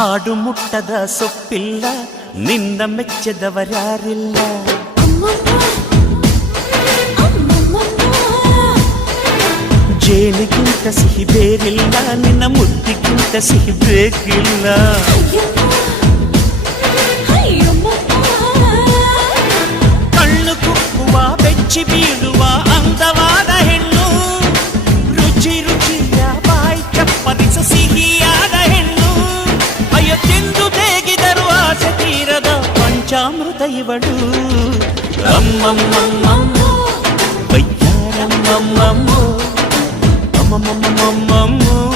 ಆಡು ಮುಟ್ಟದ ಸೊಪ್ಪಿಲ್ಲ ನಿನ್ನ ಮೆಚ್ಚದವರ್ಯಾರಿಲ್ಲ ಜೇನಿಗಿಂತ ಸಿಹಿ ಬೇರಿಲ್ಲ ನಿನ್ನ ಮುದ್ದಿಗಿಂತ ಸಿಹಿ ಬೇಕಿಲ್ಲ ಕಣ್ಣು ಕುಕ್ಕುವ ಬೆಚ್ಚಿ ಬೀಳುವ పంచామృత ఇవడు వయ్యారమ్మమ్మమ్మో అమ్మమ్మమ్మమ్మో